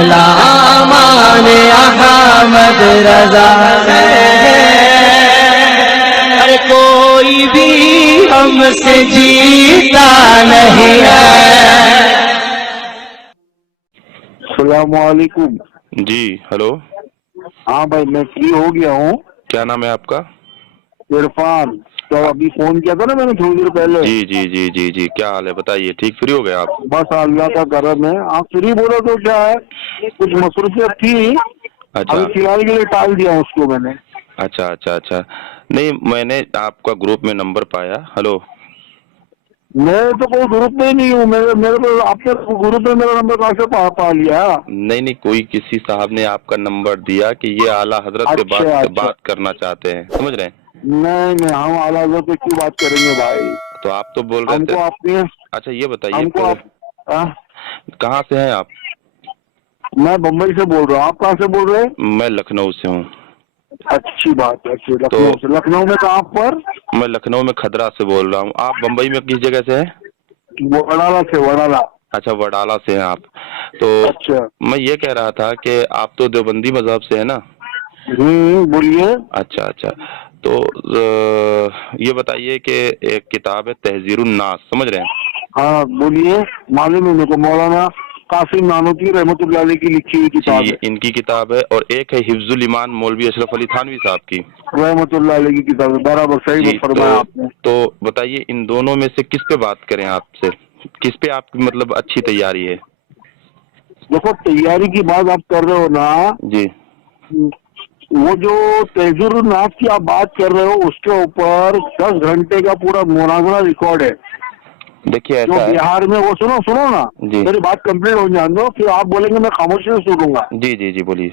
غلامان احمد رضا ہے، ہر کوئی بھی ہم سے جیتا نہیں ہے۔ السلام علیکم۔ جی ہلو، ہاں بھائی میں فری ہو گیا ہوں۔ کیا نام ہے آپ کا؟ عرفان، تو ابھی فون کیا تھا نا میں نے تھوڑی دیر پہلے۔ جی جی جی جی جی، کیا حال ہے بتائیے؟ ٹھیک فری ہو گئے آپ؟ بس اللہ کا کرم ہے، آپ فری بولو تو کیا ہے، کچھ مصروفیت تھی، اچھا ابھی فی الحال کے لیے ٹال دیا اس کو میں نے۔ اچھا اچھا اچھا، نہیں میں نے آپ کا گروپ میں نمبر پایا۔ ہلو، میں تو کوئی گروپ میں ہی نہیں ہوں، میرے کو آپ کے گروپ میں میرا نمبر کہاں سے پا لیا؟ نہیں نہیں، کوئی کسی صاحب نے آپ کا نمبر دیا کہ یہ اعلیٰ حضرت سے اچھا اچھا، بات کرنا چاہتے ہیں، سمجھ رہے ہیں؟ نہیں ہم اعلیٰ حضرت پہ کیوں بات کریں گے بھائی، تو آپ تو بول رہے ہم تھے۔ کو اپنی، اچھا یہ بتائیے ہم کو پھر کہاں سے ہیں آپ؟ میں بمبئی سے بول رہا ہوں، آپ کہاں سے بول رہے ہیں؟ میں لکھنؤ سے ہوں۔ اچھی بات ہے، اچھی تو لکھنؤ سے، لکھنؤ میں کہاں پر؟ میں لکھنؤ میں کھدرا سے بول رہا ہوں، آپ بمبئی میں کس جگہ سے ہیں؟ وڈالہ سے، وڈالہ۔ اچھا وڈالہ سے ہیں آپ، تو اچھا میں یہ کہہ رہا تھا کہ آپ تو دیوبندی مذہب سے ہیں نا؟ بولیے۔ اچھا اچھا، تو یہ بتائیے کہ ایک کتاب ہے تحذیر الناس، سمجھ رہے ہیں؟ ہاں بولیے، معلوم ہے میرے کو، مولانا قاسم نانوتوی رحمۃ اللہ علیہ کی لکھی ہوئی جی کتاب ہے، ان کی کتاب ہے، اور ایک ہے حفظ الایمان مولوی اشرف علی تھانوی صاحب کی، رحمۃ اللہ علیہ کی کتاب ہے، برابر صحیح جی۔ فرمایا آپ نے۔ تو بتائیے ان دونوں میں سے کس پہ بات کریں آپ سے، کس پہ آپ کی مطلب اچھی تیاری ہے؟ دیکھو تیاری کی بات آپ کر رہے ہو نا، جی وہ جو تحذیر الناس کی آپ بات کر رہے ہو اس کے اوپر 10 گھنٹے کا پورا مناظرہ ریکارڈ ہے، دیکھیے جو ایسا ہے، بہار میں، وہ سنو نا، جی میری بات کمپلیٹ ہو جان دو، پھر آپ بولیں گے میں خاموشی سے سنوں گا۔ جی جی جی بولیے۔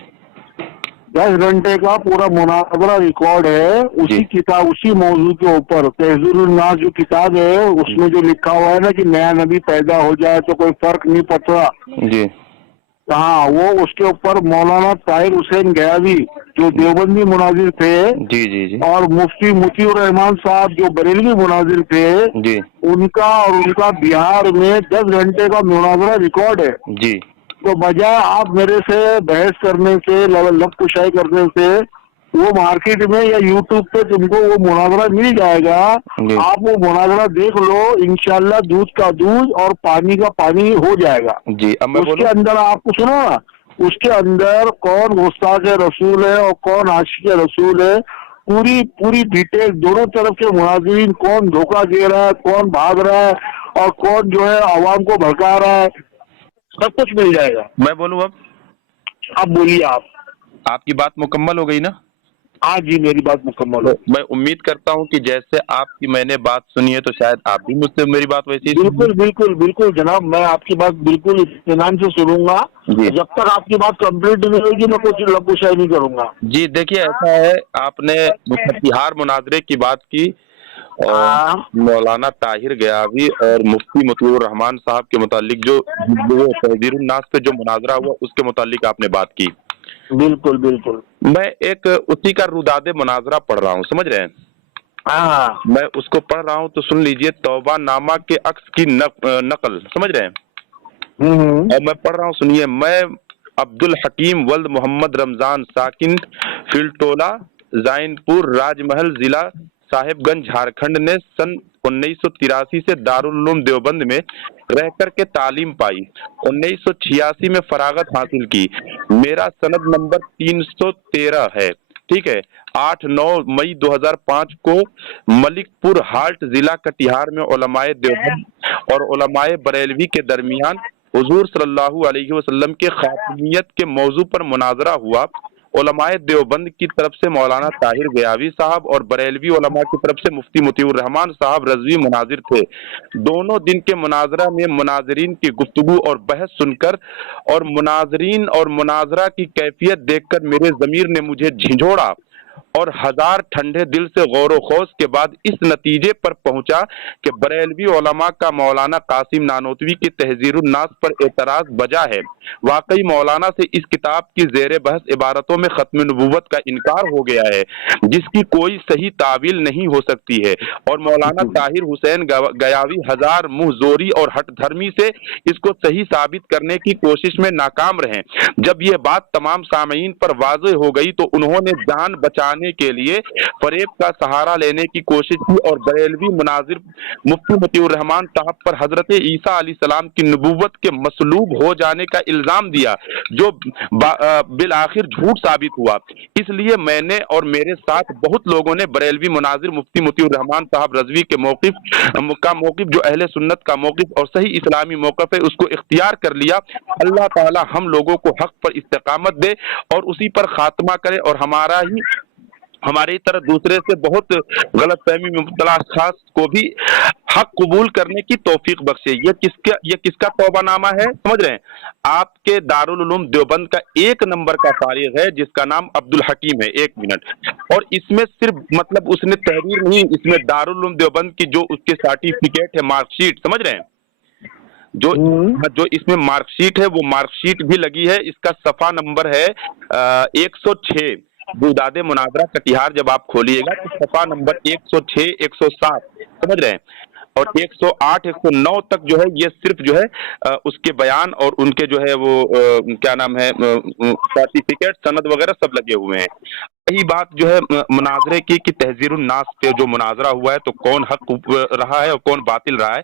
10 گھنٹے کا پورا مناظرہ ریکارڈ ہے، جی اسی کتاب، اسی موضوع کے اوپر، تحذیر الناس جو کتاب ہے اس میں جو لکھا ہوا ہے نا کہ نیا نبی پیدا ہو جائے تو کوئی فرق نہیں پڑتا، جی ہاں وہ اس کے اوپر مولانا طاہر حسین گیاوی جو دیوبندی مناظر تھے، جی جی جی اور مفتی مطیع الرحمان صاحب جو بریلوی مناظر تھے، جی ان کا بہار میں 10 گھنٹے کا مناظرہ ریکارڈ ہے۔ جی تو بجائے آپ میرے سے بحث کرنے سے، لب کشائی کرنے سے، وہ مارکیٹ میں یا یوٹیوب پہ تم کو وہ مناظرہ مل جائے گا، جی آپ وہ مناظرہ دیکھ لو، انشاءاللہ دودھ کا دودھ اور پانی کا پانی ہو جائے گا۔ جی، اب میں اس بولوں؟ کے اندر آپ کو سنو نا، اس کے اندر کون گستاخ رسول ہے اور کون عاشق رسول ہے، پوری ڈیٹیل، دونوں طرف کے مناظرین، کون دھوکہ دے رہا ہے، کون بھاگ رہا ہے، اور کون جو ہے عوام کو بھڑکا رہا ہے، سب کچھ مل جائے گا۔ میں بولوں اب؟ اب بولیے آپ کی بات مکمل ہو گئی نا؟ ہاں جی میری بات مکمل ہو گئی۔ میں امید کرتا ہوں کہ جیسے آپ کی میں نے بات سنی ہے تو شاید آپ بھی مجھ سے میری بات ویسی ہی سنیں بالکل بالکل بالکل جناب، میں آپ کی بات بالکل اطمینان سے سنوں گا، جی جب تک آپ کی بات کمپلیٹ نہیں ہوگی میں کچھ لبوشائی نہیں کروں گا۔ جی، دیکھیے ایسا ہے، آپ نے بہار مناظرے کی بات کی، اور ہاں مولانا طاہر گیاوی اور مفتی مطیع الرحمان صاحب کے متعلق جو تحذیر الناس پہ جو مناظرہ ہوا اس کے متعلق آپ نے بات کی، بالکل بالکل، میں ایک اسی کا روداد مناظرہ پڑھ رہا ہوں، سمجھ رہے ہیں؟ ہاں میں اس کو پڑھ رہا ہوں تو سن لیجئے، توبہ نامہ کے عکس کی نقل، سمجھ رہے ہیں؟ اور میں پڑھ رہا ہوں، سنیے، میں عبد الحکیم ولد محمد رمضان، ساکن فلٹولہ زائن پور، راج محل، ضلع صاحب گنج، جھارکھنڈ نے سن 1983 سے دارالعلوم دیوبند میں رہ کر کے تعلیم پائی، 1986 میں فراغت حاصل کی، میرا سند نمبر 313 ہے، ٹھیک ہے؟ 8-9 مئی 2005 کو ملک پور ہالٹ، ضلع کٹیہار میں علماء دیوبند اور علماء بریلوی کے درمیان حضور صلی اللہ علیہ وسلم کے خاتمیت کے موضوع پر مناظرہ ہوا۔ علماء دیوبند کی طرف سے مولانا طاہر گیاوی صاحب اور بریلوی علماء کی طرف سے مفتی مطیع الرحمان صاحب رضوی مناظر تھے۔ دونوں دن کے مناظرہ میں مناظرین کی گفتگو اور بحث سن کر اور مناظرین اور مناظرہ کی کیفیت دیکھ کر میرے ضمیر نے مجھے جھنجھوڑا اور ہزار ٹھنڈے دل سے غور و خوض کے بعد اس نتیجے پر پہنچا کہ بریلوی علماء کا مولانا قاسم نانوتوی کی تحذیر الناس پر اعتراض بجا ہے۔ واقعی مولانا سے اس کتاب کی زیر بحث عبارتوں میں ختم نبوت کا انکار ہو گیا ہے جس کی کوئی صحیح تعویل نہیں ہو سکتی ہے، اور مولانا طاہر حسین گیاوی ہزار منہ زوری اور ہٹ دھرمی سے اس کو صحیح ثابت کرنے کی کوشش میں ناکام رہے۔ جب یہ بات تمام سامعین پر واضح ہو گئی تو انہوں نے جان بچانے کے لیے فریب کا سہارا لینے کی کوشش کی اور بریلوی مناظر مفتی مطیع الرحمان صاحب پر حضرت عیسیٰ علیہ السلام کی نبوت کے مسلوب ہو جانے کا الزام دیا، جو بالآخر جھوٹ ثابت ہوا۔ اس لیے میں نے اور میرے ساتھ بہت لوگوں نے بریلوی مناظر مفتی مطیع الرحمان صاحب رضوی کے موقف جو اہل سنت کا موقف اور صحیح اسلامی موقف ہے اس کو اختیار کر لیا۔ اللہ تعالی ہم لوگوں کو حق پر استقامت دے اور اسی پر خاتمہ کرے، اور ہماری طرح دوسرے سے بہت غلط فہمی میں مبتلا اشخاص کو بھی حق قبول کرنے کی توفیق بخشے۔ یہ کس کا توبہ نامہ ہے سمجھ رہے ہیں؟ آپ کے دارالعلوم دیوبند کا 1 نمبر کا فارغ ہے جس کا نام عبدالحکیم ہے، 1 منٹ، اور اس میں صرف مطلب اس نے تحریر نہیں، اس میں دارالعلوم دیوبند کی جو اس کے سرٹیفکیٹ ہے، مارک شیٹ، سمجھ رہے ہیں، جو اس میں مارک شیٹ ہے وہ مارک شیٹ بھی لگی ہے۔ اس کا صفحہ نمبر ہے 106، بغداد مناظرہ کٹیہار جب آپ کھولیے گا تو صفحہ نمبر 106 107 سمجھ رہے ہیں، اور 108 109 تک جو ہے یہ صرف جو ہے اس کے بیان اور ان کے جو ہے وہ کیا نام ہے سرٹیفکیٹ سند وغیرہ سب لگے ہوئے ہیں۔ یہی بات جو ہے مناظرے کی کہ تحذیر الناس پہ جو مناظرہ ہوا ہے تو کون حق رہا ہے اور کون باطل رہا ہے،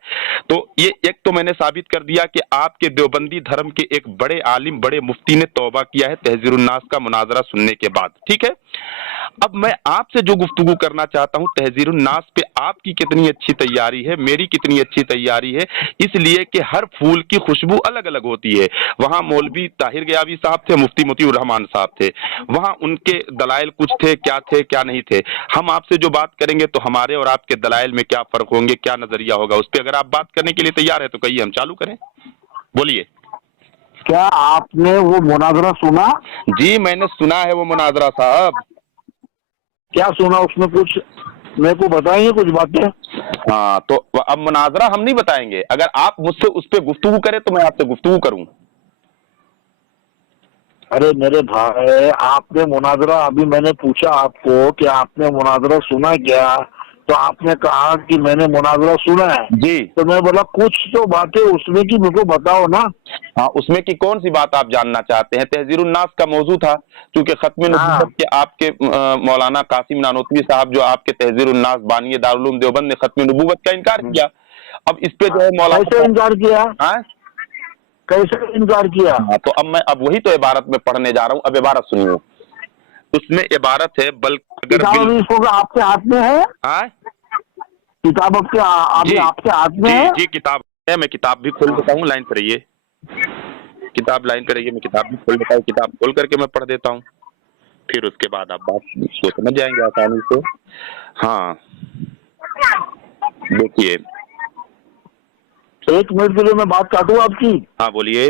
تو یہ ایک تو میں نے ثابت کر دیا کہ آپ کے دیوبندی دھرم کے ایک بڑے عالم بڑے مفتی نے توبہ کیا ہے تحذیر الناس کا مناظرہ سننے کے بعد، ٹھیک ہے۔ اب میں آپ سے جو گفتگو کرنا چاہتا ہوں تحذیر الناس پہ آپ کی کتنی اچھی تیاری ہے، میری کتنی اچھی تیاری ہے، اس لیے کہ ہر پھول کی خوشبو الگ الگ ہوتی ہے۔ وہاں مولوی طاہر گیاوی صاحب تھے، مفتی مطیع الرحمان صاحب تھے، وہاں ان کے دلائل کچھ تھے کیا نہیں تھے۔ ہم آپ سے جو بات کریں گے تو ہمارے اور آپ کے دلائل میں کیا فرق ہوں گے، کیا نظریہ ہوگا، اس پہ اگر آپ بات کرنے کے لیے تیار ہے تو کہیے، ہم چالو کریں، بولیے۔ کیا آپ نے وہ مناظرہ سنا؟ جی میں نے سنا ہے وہ مناظرہ صاحب۔ کیا سنا اس میں؟ کچھ میرے کو بتائیے کچھ باتیں۔ ہاں تو اب مناظرہ ہم نہیں بتائیں گے، اگر آپ مجھ سے اس پہ گفتگو کریں تو میں آپ سے گفتگو کروں۔ ارے میرے بھائی، آپ نے مناظرہ، ابھی میں نے پوچھا آپ کو کہ آپ نے مناظرہ سنا کیا، تو آپ نے کہا کہ میں نے مناظرہ سنا ہے جی، تو میں بولا کچھ تو باتیں اس میں کی میرے کو بتاؤ نا۔ ہاں اس میں کی کون سی بات آپ جاننا چاہتے ہیں؟ تحذیر الناس کا موضوع تھا، کیونکہ ختم نبوت کے آپ کے مولانا قاسم نانوتوی صاحب جو آپ کے تحذیر الناس بانی دارالعلوم دیوبند نے ختم نبوت کا انکار کیا۔ اب اس پہ جو ہے مولانا کیسے انکار کیا؟ کیسے انکار کیا؟ تو اب میں وہی تو عبارت میں پڑھنے جا رہا ہوں، اب عبارت سنیے، اس میں عبارت ہے بلکہ اگر آپ کے ہاتھ میں ہے کتاب، آپ کے ہاتھ میں ہے؟ جی کتاب ہے، میں کتاب بھی کھول دیتا ہوں، لائن پہ رہیے، کتاب لائن پہ رہیے، میں کتاب بھی کھول دیتا ہوں، کتاب کھول کر کے میں پڑھ دیتا ہوں، پھر اس کے بعد آپ بات کو سمجھ جائیں گے آسانی سے۔ ہاں دیکھیے، 1 منٹ کے لیے میں بات کاٹوں آپ کی؟ ہاں بولیے۔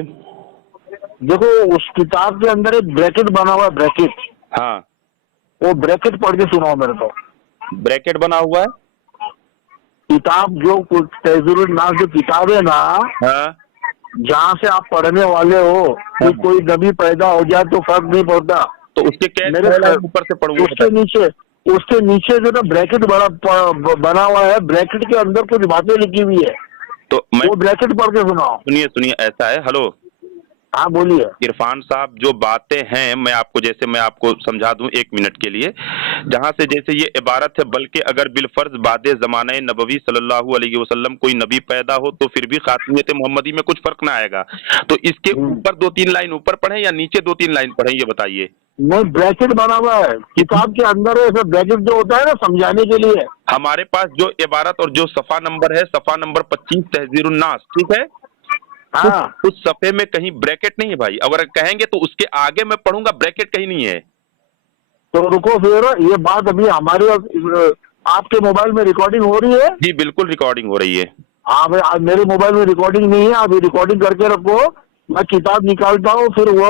دیکھو اس کتاب کے اندر ایک بریکٹ بنا ہوا ہے، بریکٹ، ہاں وہ بریکٹ پڑھ کے سناؤ میرے کو۔ بریکٹ بنا ہوا ہے کتاب جو تحذیر الناس جو کتاب ہے نا، ہاں، جہاں سے آپ پڑھنے والے ہو کہ کوئی نبی پیدا ہو جائے تو فرق نہیں پڑتا، تو اس کے اوپر سے پڑھوں، اس کے نیچے جو نا بریکٹ بنا ہوا ہے، بریکٹ کے اندر کچھ باتیں لکھی ہوئی ہے، تو وہ بریکٹ پڑھ کے سناؤ۔ سنیے ایسا ہے، ہلو ہاں بولیے۔ عرفان صاحب جو باتیں ہیں میں آپ کو سمجھا دوں 1 منٹ کے لیے، جہاں سے جیسے یہ عبارت ہے بلکہ اگر بالفرض بعد زمانہ نبوی صلی اللہ علیہ وسلم کوئی نبی پیدا ہو تو پھر بھی خاتمیت محمدی میں کچھ فرق نہ آئے گا، تو اس کے اوپر 2-3 لائن اوپر پڑھیں یا نیچے 2-3 لائن پڑھیں، یہ بتائیے۔ نہیں، بریکٹ بنا ہوا ہے کتاب کے اندر، ایسا بریکٹ جو ہوتا ہے نا سمجھانے کے لیے۔ ہمارے پاس جو عبارت اور جو صفحہ نمبر ہے، صفحہ نمبر 25 تحذیر الناس، ٹھیک ہے، اس صفحے میں کہیں بریکٹ نہیں ہے بھائی، اگر کہیں گے تو اس کے آگے میں پڑھوں گا، بریکٹ کہیں نہیں ہے۔ تو رکو پھر، یہ بات ابھی ہمارے آپ کے موبائل میں ریکارڈنگ ہو رہی ہے؟ جی بالکل ریکارڈنگ ہو رہی ہے۔ ہاں میرے موبائل میں ریکارڈنگ نہیں ہے، ابھی ریکارڈنگ کر کے رکھو، میں کتاب نکالتا ہوں، پھر وہ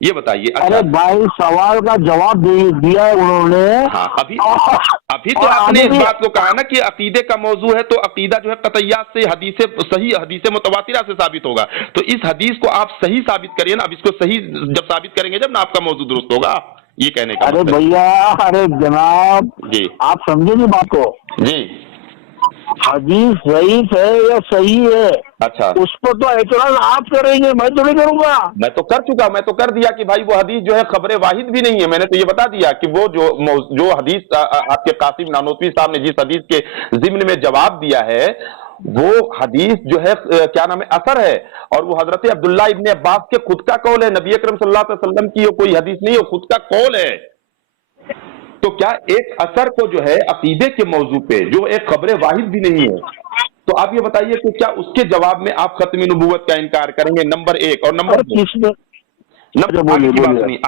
یہ بتائیے. ارے بھائی سوال کا جواب دیا ہے انہوں نے. ہاں ابھی تو آپ نے اس بات کو کہا نا کہ عقیدے کا موضوع ہے تو عقیدہ جو ہے قطعیات سے حدیث متواترہ سے ثابت ہوگا. تو اس حدیث کو آپ صحیح ثابت کریے نا. اب اس کو صحیح جب ثابت کریں گے جب نا آپ کا موضوع درست ہوگا. یہ کہنے کا ارے بھیا ارے جناب جی آپ سمجھے نہیں بات کو. جی حدیث ضعیف ہے یا صحیح ہے اچھا اس پر تو اعتراض آپ کریں گے, میں تو نہیں کروں گا. میں تو کر چکا, میں تو کر دیا کہ بھائی وہ حدیث جو ہے خبر واحد بھی نہیں ہے. میں نے تو یہ بتا دیا کہ وہ جو حدیث آپ کے قاسم نانوتوی صاحب نے جس حدیث کے ضمن میں جواب دیا ہے وہ حدیث جو ہے کیا نام ہے اثر ہے, اور وہ حضرت عبداللہ ابن عباس کے خود کا قول ہے. نبی اکرم صلی اللہ علیہ وسلم کی کوئی حدیث نہیں ہے, خود کا قول ہے. تو کیا ایک اثر کو جو ہے عقیدے کے موضوع پہ جو ایک خبر واحد بھی نہیں ہے, تو آپ یہ بتائیے کہ کیا اس کے جواب میں آپ ختم نبوت کا انکار کریں گے؟ نمبر ایک. اور نمبر دو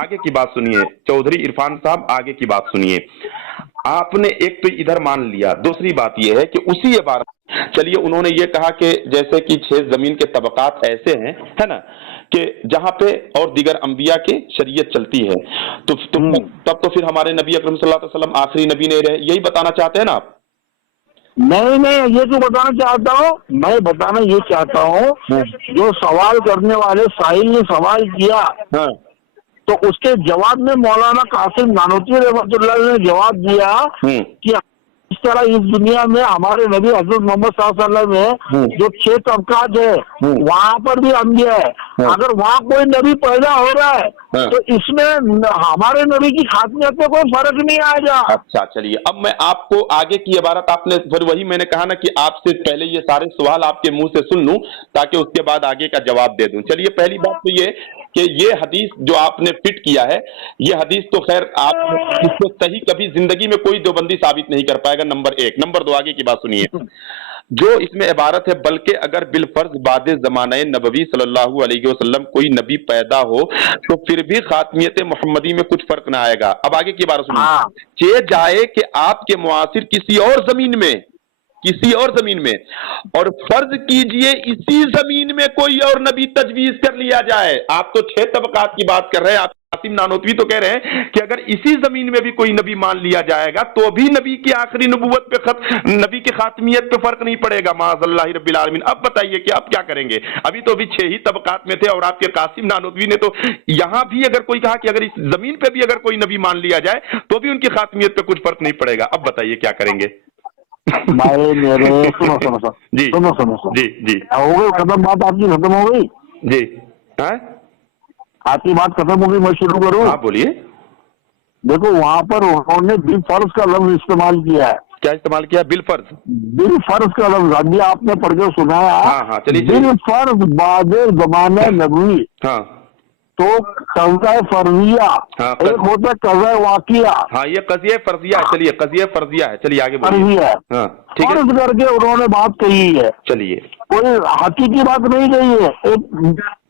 آگے کی بات سنیے چودھری عرفان صاحب, آگے کی بات سنیے. آپ نے ایک تو ادھر مان لیا, دوسری بات یہ ہے کہ اسی عبارت چلیے انہوں نے یہ کہا کہ جیسے کہ 6 زمین کے طبقات ایسے ہیں ہے نا کہ جہاں پہ اور دیگر انبیاء کی شریعت چلتی ہے, تو تب تو پھر ہمارے نبی اکرم صلی اللہ علیہ وسلم آخری نبی نہیں رہے, یہی بتانا چاہتے ہیں نا آپ؟ نہیں یہ تو بتانا چاہتا ہوں, میں بتانا یہ چاہتا ہوں جو سوال کرنے والے ساحل نے سوال کیا تو اس کے جواب میں مولانا قاسم نانوتوی رحمۃ اللہ نے جواب دیا کہ اس طرح اس دنیا میں ہمارے نبی حضرت محمد صلی اللہ علیہ وسلم میں جو 6 طبقات ہے وہاں پر بھی انبیاء ہے. اگر وہاں کوئی نبی پیدا ہو رہا ہے تو اس میں ہمارے نبی کی خاتمیت میں کوئی فرق نہیں آئے گا. اچھا چلیے اب میں آپ کو آگے کی عبارت, آپ نے پھر وہی میں نے کہا نا کہ آپ سے پہلے یہ سارے سوال آپ کے منہ سے سن لوں تاکہ اس کے بعد آگے کا جواب دے دوں. چلیے پہلی بات تو یہ کہ یہ حدیث جو آپ نے فٹ کیا ہے یہ حدیث تو خیر آپ اس کو صحیح کبھی زندگی میں کوئی دیوبندی ثابت نہیں کر پائے گا. نمبر ایک. نمبر دو, آگے کی بات سنیے. جو اس میں عبارت ہے بلکہ اگر بالفرض بعد زمانہ نبوی صلی اللہ علیہ وسلم کوئی نبی پیدا ہو تو پھر بھی خاتمیت محمدی میں کچھ فرق نہ آئے گا. اب آگے کی بات سنیے. چہ جائے کہ آپ کے معاصر کسی اور زمین میں اور فرض کیجئے اسی زمین میں کوئی اور نبی تجویز کر لیا جائے. آپ تو 6 طبقات کی بات کر رہے ہیں, آپ قاسم نانوتوی تو کہہ رہے ہیں کہ اگر اسی زمین میں بھی کوئی نبی مان لیا جائے گا تو بھی نبی کی آخری نبوت پہ نبی کی خاتمیت پہ فرق نہیں پڑے گا معاذ اللہ رب العالمین. اب بتائیے کہ آپ کیا کریں گے؟ ابھی تو 6 ہی طبقات میں تھے اور آپ کے قاسم نانوتوی نے تو یہاں بھی اگر کوئی کہا کہ اگر اس زمین پہ بھی اگر کوئی نبی مان لیا جائے تو بھی ان کی خاتمیت پہ کچھ فرق نہیں پڑے گا. اب بتائیے کیا کریں گے؟ جی ہو گئی ختم بات آپ کی, ختم ہو گئی جی آپ کی بات ختم ہو گئی. میں شروع کروں؟ آپ بولیے. دیکھو وہاں پر انہوں نے بالفرض کا لفظ استعمال کیا ہے. کیا استعمال کیا؟ بالفرض. بالفرض کا لفظ ابھی آپ نے پڑھ کے سنایا. ہاں چلیے. بالفرض بعد زمانہ نبوی تو قضاء فرضیہ ایک ہوتا ہے قضاء واقعہ. ہاں یہ قضیہ فرضیہ ہے. چلیے قضیہ فرضیہ ہے. چلیے آگے فرضیہ ہے. فرض کر کے انہوں نے بات کہی ہے. چلیے کوئی حقیقی بات نہیں کہی ہے, ایک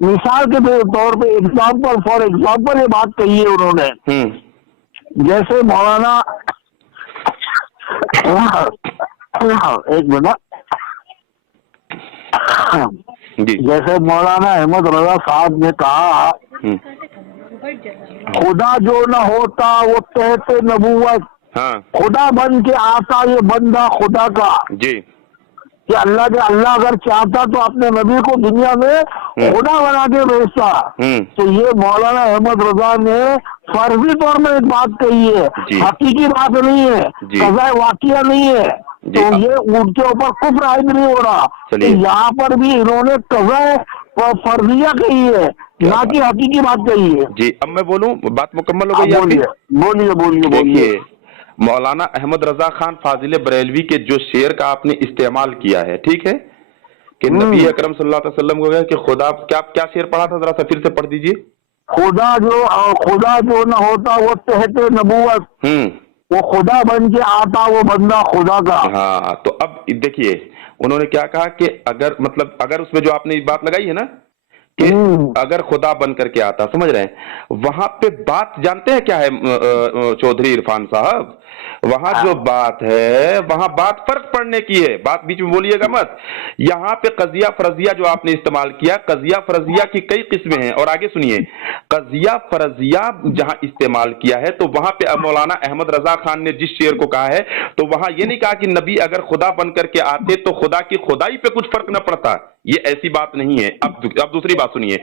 مثال کے طور پہ ایگزامپل فار ایگزامپل یہ بات کہی ہے انہوں نے. جیسے مولانا ایک منٹ, جیسے مولانا احمد رضا صاحب نے کہا خدا جو نہ ہوتا وہ تحت نبوت, خدا بن کے آتا یہ بندہ خدا کا. جی کہ اللہ اگر چاہتا تو اپنے نبی کو دنیا میں خدا بنا کے بھیجتا. تو یہ مولانا احمد رضا نے فرضی طور میں ایک بات کہی ہے, حقیقی بات نہیں ہے, قضاء واقعہ نہیں ہے. تو یہ ان کے اوپر کفر عائد نہیں ہو رہا. یہاں پر بھی انہوں نے قضاء فرضیہ کہی ہے نہ کہ حقیقی بات کہی ہے. جی اب میں بولوں, بات مکمل ہو گئی. بولیے. مولانا احمد رضا خان فاضل بریلوی کے جو شعر کا آپ نے استعمال کیا ہے, ٹھیک ہے, کہ نبی اکرم صلی اللہ علیہ وسلم کو کہ خدا کیا شعر پڑھا تھا, ذرا سا پھر سے پڑھ دیجئے. خدا جو نہ ہوتا وہ تحت نبوت, وہ خدا بن کے آتا وہ بندہ خدا کا. ہاں تو اب دیکھیے انہوں نے کیا کہا کہ اگر اس میں جو آپ نے بات لگائی ہے نا کہ اگر خدا بن کر کے آتا, سمجھ رہے ہیں, وہاں پہ بات جانتے ہیں کیا ہے چودھری عرفان صاحب, وہاں جو بات ہے وہاں بات فرق پڑنے کی ہے, بات بیچ میں بولیے گا مت. یہاں پہ قضیہ فرضیہ جو آپ نے استعمال کیا, قضیہ فرضیہ کی کئی قسمیں ہیں, اور آگے سنیے, قضیہ فرضیہ جہاں استعمال کیا ہے تو وہاں پہ مولانا احمد رضا خان نے جس شعر کو کہا ہے تو وہاں یہ نہیں کہا کہ نبی اگر خدا بن کر کے آتے تو خدا کی خدائی پہ کچھ فرق نہ پڑتا, یہ ایسی بات نہیں ہے. اب دوسری بات سنیے,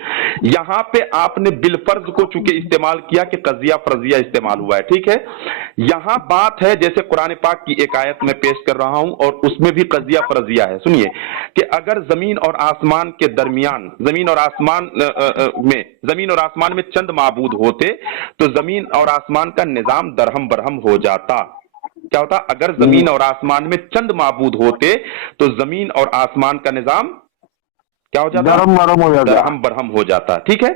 یہاں پہ آپ نے بالفرض کو چونکہ استعمال کیا کہ قضیہ فرضیہ استعمال ہوا ہے, ٹھیک ہے. یہاں بات ہے جیسے قرآن پاک کی ایک آیت میں پیش کر رہا ہوں اور اس میں بھی قضیہ فرضیہ ہے. سنیے کہ اگر زمین اور آسمان کے درمیان, زمین اور آسمان میں چند معبود ہوتے تو زمین اور آسمان کا نظام درہم برہم ہو جاتا. کیا ہوتا؟ اگر زمین اور آسمان میں چند معبود ہوتے تو زمین اور آسمان کا نظام کیا ہو جاتا؟ درہم برہم ہو جاتا. ٹھیک ہے,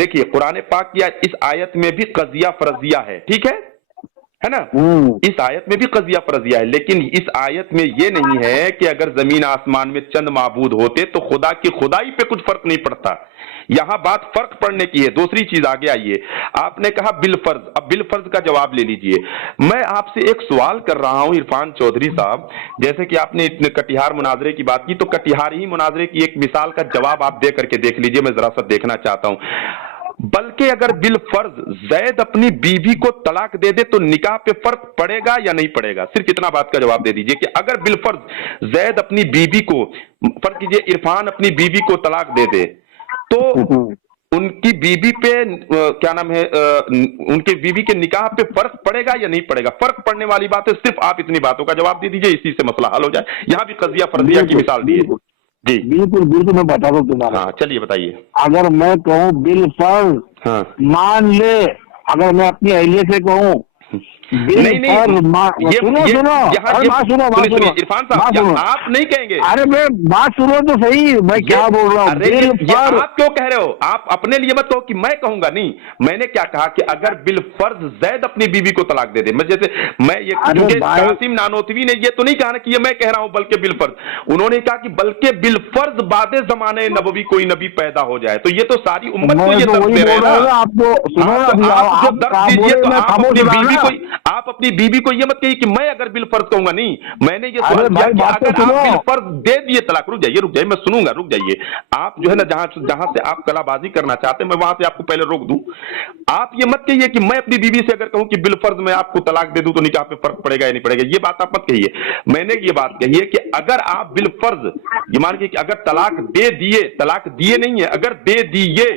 دیکھیے قرآن پاک کی اس آیت میں بھی قضیہ فرضیہ ہے, ٹھیک ہے نا, اس آیت میں بھی قضیہ فرضیہ ہے, لیکن اس آیت میں یہ نہیں ہے کہ اگر زمین آسمان میں چند معبود ہوتے تو خدا کی خدائی پہ کچھ فرق نہیں پڑتا. یہاں بات فرق پڑنے کی ہے. دوسری چیز آگے آئیے, آپ نے کہا بالفرض, اب بالفرض کا جواب لے لیجئے. میں آپ سے ایک سوال کر رہا ہوں عرفان چودھری صاحب, جیسے کہ آپ نے کٹیہار مناظرے کی بات کی تو کٹیہار ہی مناظرے کی ایک مثال کا جواب آپ دے کر کے دیکھ لیجئے, میں ذرا سا دیکھنا چاہتا ہوں. بلکہ اگر بالفرض زید اپنی بیوی کو طلاق دے دے تو نکاح پہ فرق پڑے گا یا نہیں پڑے گا؟ صرف اتنا بات کا جواب دے دیجئے کہ اگر بالفرض زید اپنی بیوی کو, فرض کیجئے عرفان اپنی بیوی کو طلاق دے دے تو ان کی بیوی پہ کیا نام ہے, ان کی بیوی کے نکاح پہ فرق پڑے گا یا نہیں پڑے گا؟ فرق پڑنے والی بات ہے, صرف آپ اتنی باتوں کا جواب دے دیجئے, اسی سے مسئلہ حل ہو جائے. یہاں بھی قضیہ فرضیہ کی مثال دیے. جی بالکل میں بتا دوں تمہارا. ہاں چلیے بتائیے. اگر میں کہوں بالفرض, مان لے, اگر میں اپنی اہلیہ سے کہوں نہیں عرفان صاحب آپ نہیں کہیں گے. ارے میں بات سنو تو صحیح, میں کیا بول رہا ہوں. آپ کیوں کہہ رہے ہو؟ آپ اپنے لیے مت کہو کہ میں کہوں گا. نہیں, میں نے کیا کہا کہ اگر بالفرض زید اپنی بیوی کو طلاق دے دے, جیسے میں یہ قاسم نانوتوی نے یہ تو نہیں کہا کہ یہ میں کہہ رہا ہوں بلکہ بالفرض, انہوں نے کہا کہ بلکہ بالفرض بعد زمانے نبوی کوئی نبی پیدا ہو جائے. تو یہ تو ساری امت کو یہ درس دے رہے ہیں. آپ جو درس دیجیے تو آپ اپنی بیوی کو, آپ اپنی بیوی کو یہ مت کہیے کہ میں اگر بالفرض کہوں گا. نہیں, میں نے یہ سوال کیا کہ اگر آپ بالفرض دے دیے طلاق, رک جائیے میں سنوں گا, رک جائیے. آپ جو ہے نا جہاں سے آپ کلا بازی کرنا چاہتے ہیں میں وہاں سے آپ کو پہلے روک دوں. آپ یہ مت کہیے کہ میں اپنی بیوی سے اگر کہوں کہ بالفرض میں آپ کو طلاق دے دوں تو نکاح پہ فرق پڑے گا یا نہیں پڑے گا, یہ بات آپ مت کہیے. میں نے یہ بات کہی ہے کہ اگر آپ بالفرض یہ مان کے کہ اگر طلاق دے دیے, طلاق دیے نہیں ہے, اگر دے دیے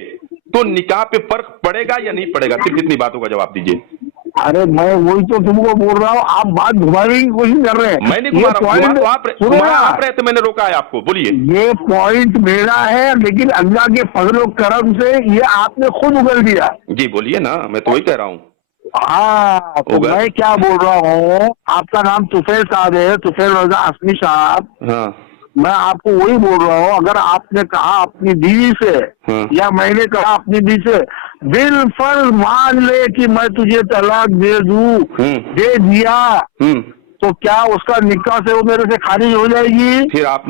تو نکاح پہ فرق پڑے گا یا نہیں پڑے گا؟ صرف اتنی باتوں کا جواب دیجیے. ارے میں وہی تو تم کو بول رہا ہوں, آپ بات گھمانے کی کوشش کر رہے ہیں. میں نہیں آپ رہے تھے, میں نے روکا ہے آپ کو, بولیے. یہ پوائنٹ میرا ہے, لیکن اللہ کے فضل و کرم سے یہ آپ نے خود اگل دیا. جی بولیے نا, میں تو وہی کہہ رہا ہوں. ہاں تو میں کیا بول رہا ہوں, آپ کا نام طفیل صاحب ہے, طفیل رضا اسمی صاحب. ہاں میں آپ کو وہی بول رہا ہوں, اگر آپ نے کہا اپنی بیوی سے یا میں نے کہا اپنی بیوی سے بالفرض مان لے کہ میں تجھے طلاق دے دوں, دے دیا, تو کیا اس کا نکاح سے وہ میرے سے خارج ہو جائے گی؟ پھر آپ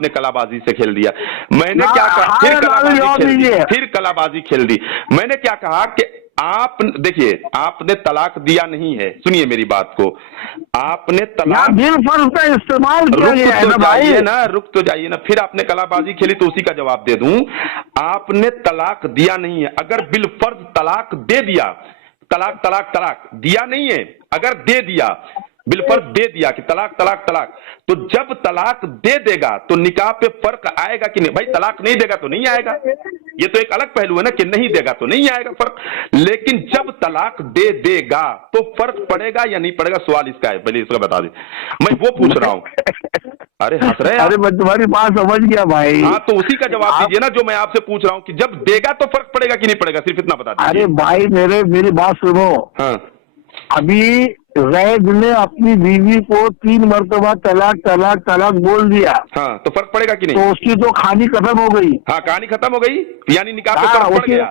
نے کلا بازی سے کھیل دیا. میں نے کیا کہا؟ پھر کلا بازی کھیل دی. میں نے کیا کہا کہ آپ دیکھیے, آپ نے طلاق دیا نہیں ہے, سنیے میری بات کو, آپ نے طلاق بالفرض کا استعمال کیا ہے نا, رک تو جائیے نا. پھر آپ نے کلا بازی کھیلی تو اسی کا جواب دے دوں. آپ نے طلاق دیا نہیں ہے, اگر بالفرض طلاق دے دیا, طلاق دیا نہیں ہے, اگر دے دیا بالفرض دے دیا کہ طلاق, تو جب طلاق دے دے گا تو نکاح پہ فرق آئے گا کہ نہیں؟ بھائی طلاق نہیں دے گا تو نہیں آئے گا, یہ تو ایک الگ پہلو ہے نا کہ نہیں دے گا تو نہیں آئے گا فرق. لیکن جب طلاق دے دے گا تو فرق پڑے گا یا نہیں پڑے گا؟ سوال اس کا ہے, پہلے اس کا بتا دیں, میں وہ پوچھ رہا ہوں. ارے ہنس رہے ہیں. ارے میں تمہاری بات سمجھ گیا بھائی. ہاں تو اسی کا جواب دیجیے نا جو میں آپ سے پوچھ رہا ہوں کہ جب دے گا تو فرق پڑے گا کہ نہیں پڑے گا, صرف اتنا بتا دیجیے. ارے بھائی میری بات سنو. ہاں ابھی زید نے اپنی بیوی کو 3 مرتبہ طلاق بول دیا. ہاں تو فرق پڑے گا کہ نہیں؟ تو اس کی تو کہانی ختم ہو گئی. ہاں کہانی ختم ہو گئی, یعنی نکاح پہ فرق پڑ گیا.